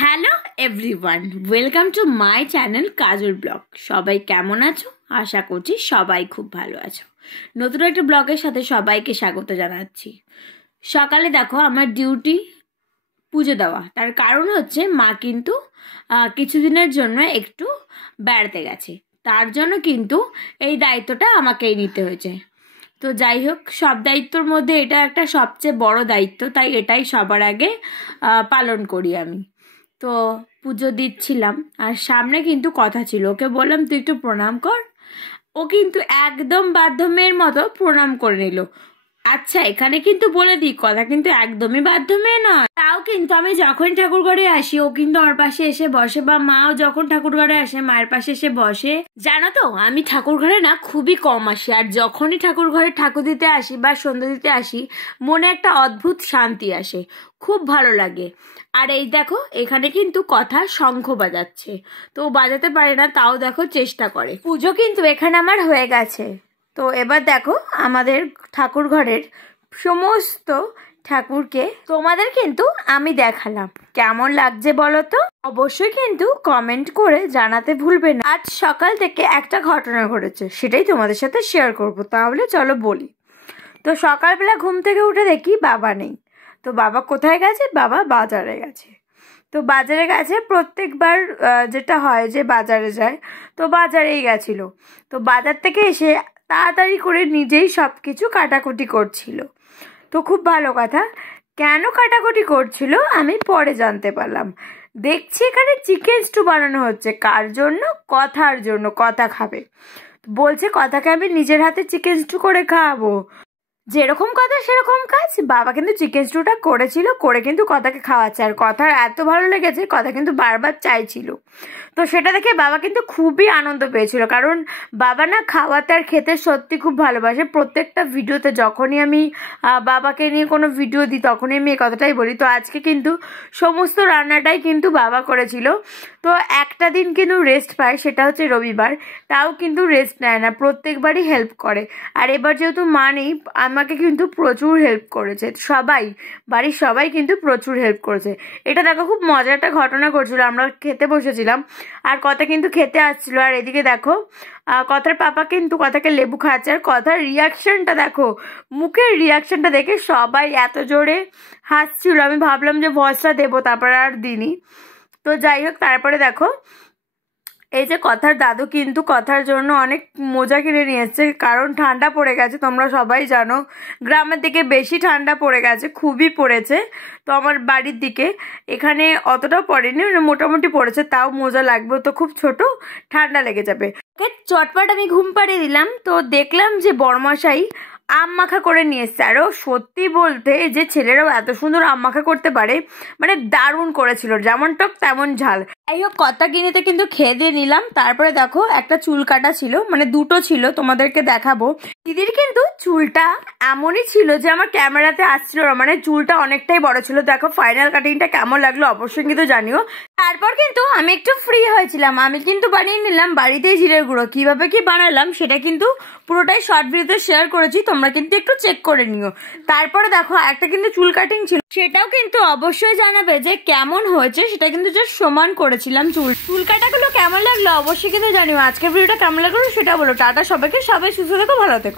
Hello everyone, welcome to my channel Kajal blog. সবাই কেমন আছো? আশা করছি সবাই খুব ভালো আছো। নতুন একটা ব্লগের সাথে সবাইকে স্বাগত জানাচ্ছি। সকালে দেখো আমার ডিউটি পুজো দেওয়া, তার কারণ হচ্ছে মা কিন্তু কিছুদিনের জন্য একটু বেড়াতে গেছে, তার জন্য কিন্তু এই দায়িত্বটা আমাকেই নিতে হয়েছে। তো যাই হোক, সব দায়িত্বর মধ্যে এটা একটা সবচেয়ে বড় দায়িত্ব, তাই এটাই সবার আগে পালন করি আমি। তো পুজো দিচ্ছিলাম আর সামনে কিন্তু কথা ছিল, ওকে বললাম তুই একটু প্রণাম কর। ও কিন্তু একদম বাধ্যমেয়ের মতো প্রণাম করে নিল। আচ্ছা, এখানে কিন্তু বলে দিই, কথা কিন্তু একদমই বাধ্য মেয়ে নয়। তাও কিন্তু আমি যখন ঠাকুর ঘরে আসি ও কিন্তু আমার পাশে এসে বসে, বা মাও যখন ঠাকুর ঘরে আসে মায়ের পাশে এসে বসে। জানো তো, আমি ঠাকুর ঘরে না খুবই কম আসি, আর যখনই ঠাকুর ঘরে ঠাকুর দিতে আসি বা সন্ধ্যা দিতে আসি মনে একটা অদ্ভুত শান্তি আসে, খুব ভালো লাগে। আর এই দেখো, এখানে কিন্তু কথা শঙ্খ বাজাচ্ছে, তো বাজাতে পারে না, তাও দেখো চেষ্টা করে। পুজো কিন্তু এখানে আমার হয়ে গেছে। তো এবার দেখো আমাদের ঠাকুর ঘরের সমস্ত ঠাকুরকে তোমাদের কিন্তু আমি দেখালাম। কেমন লাগছে বলো তো? অবশ্যই কিন্তু কমেন্ট করে জানাতে ভুলবে না। আজ সকাল থেকে একটা ঘটনা ঘটেছে, সেটাই তোমাদের সাথে শেয়ার করব। তাহলে চলো বলি। তো সকালবেলা ঘুম থেকে উঠে দেখি বাবা নেই। তো বাবা কোথায় গেছে? বাবা বাজারে গেছে। তো বাজারে গেছে, প্রত্যেকবার যেটা হয় যে বাজারে যায়, তো বাজারেই গেছিল। তো বাজার থেকে এসে তাড়াতাড়ি করে নিজেই সব কিছু কাটাকুটি করছিল। তো খুব ভালো কথা, কেন কাটাকুটি করছিল আমি পরে জানতে পারলাম। দেখছি এখানে চিকেন স্টু বানানো হচ্ছে। কার জন্য? কথার জন্য। কথা খাবে, বলছে কথাকে আমি নিজের হাতে চিকেন স্টু করে খাওয়াবো। যেরকম কথা সেরকম কাজ। বাবা কিন্তু চিকেন স্টুটা করেছিল, করে কিন্তু কথাকে খাওয়াচ্ছে, আর কথার এত ভালো লেগেছে কথা কিন্তু বারবার চাইছিল। তো সেটা দেখে বাবা কিন্তু খুবই আনন্দ পেয়েছিল, কারণ বাবা না খাওয়াতে আর খেতে সত্যি খুব ভালোবাসে। প্রত্যেকটা ভিডিওতে যখনই আমি বাবাকে নিয়ে কোনো ভিডিও দিই তখনই আমি এই কথাটাই বলি। তো আজকে কিন্তু সমস্ত রান্নাটাই কিন্তু বাবা করেছিল। তো একটা দিন কিন্তু রেস্ট পায়, সেটা হচ্ছে রবিবার, তাও কিন্তু রেস্ট নেয় না, প্রত্যেকবারই হেল্প করে। আর এবার যেহেতু মা নেই, আমাকে কিন্তু প্রচুর হেল্প করেছে সবাই, বাড়ির সবাই কিন্তু প্রচুর হেল্প করেছে। এটা দেখো খুব মজার একটা ঘটনা করছিল। আমরা খেতে বসেছিলাম আর কথা কিন্তু খেতে আসছিল, আর এদিকে দেখো কথার পাপা কিন্তু কথাকে লেবু খাচ্ছে, আর কথার রিয়াকশনটা দেখো, মুখের রিয়াকশনটা দেখে সবাই এত জোরে হাসছিল। আমি ভাবলাম যে ভয়েসটা দেবো, তারপর আর দিইনি। তো যাই হোক, তারপরে দেখো এই যে কথার দাদু কিন্তু কথার জন্য অনেক মোজা কিনে নিয়ে এসছে, কারণ ঠান্ডা পড়ে গেছে। তোমরা সবাই জানো গ্রামের দিকে বেশি ঠান্ডা পড়ে গেছে, খুবই পড়েছে। তো আমার বাড়ির দিকে এখানে অতটাও পড়েনি, মোটামুটি পড়েছে, তাও মোজা লাগবে, তো খুব ছোট, ঠান্ডা লেগে যাবে। চটপট আমি ঘুম পাড়িয়ে দিলাম। তো দেখলাম যে বড়মশাই আম মাখা করে নিয়ে এসছে। আরও সত্যি বলতে যে ছেলেরাও এত সুন্দর আম মাখা করতে পারে, মানে দারুণ করেছিল, যেমন টক তেমন ঝাল। যাই হোক, কথা কিনেতে কিন্তু খেয়ে দিয়ে নিলাম। তারপরে দেখো একটা চুল কাটা ছিল, মানে দুটো ছিল, তোমাদেরকে দেখাবো। দিদির কিন্তু চুলটা এমনই ছিল যে আমার ক্যামেরাতে আসছিল না, মানে চুলটা অনেকটাই বড় ছিল। দেখো ফাইনাল কাটিংটা কেমন লাগলো অবশ্যই কিন্তু জানিও। তারপর কিন্তু আমি একটু ফ্রি হয়েছিলাম, আমি কিন্তু বানিয়ে নিলাম বাড়িতেই জিরের গুঁড়ো। কিভাবে কি বানালাম সেটা কিন্তু পুরোটাই শর্ট ভিডিওতে শেয়ার করেছি, তোমরা কিন্তু একটু চেক করে নিও। তারপরে দেখো একটা কিন্তু চুল কাটিং ছিল, সেটাও কিন্তু অবশ্যই জানাবে যে কেমন হয়েছে। সেটা কিন্তু জাস্ট সমান করেছিলাম। চুল কাটাগুলো কেমন লাগলো অবশ্যই কিন্তু জানিও। আজকের ভিডিওটা কেমন লাগলো সেটা বলো। টাটা সবাইকে, সবাই সুস্থ থেকো, ভালো থেকো।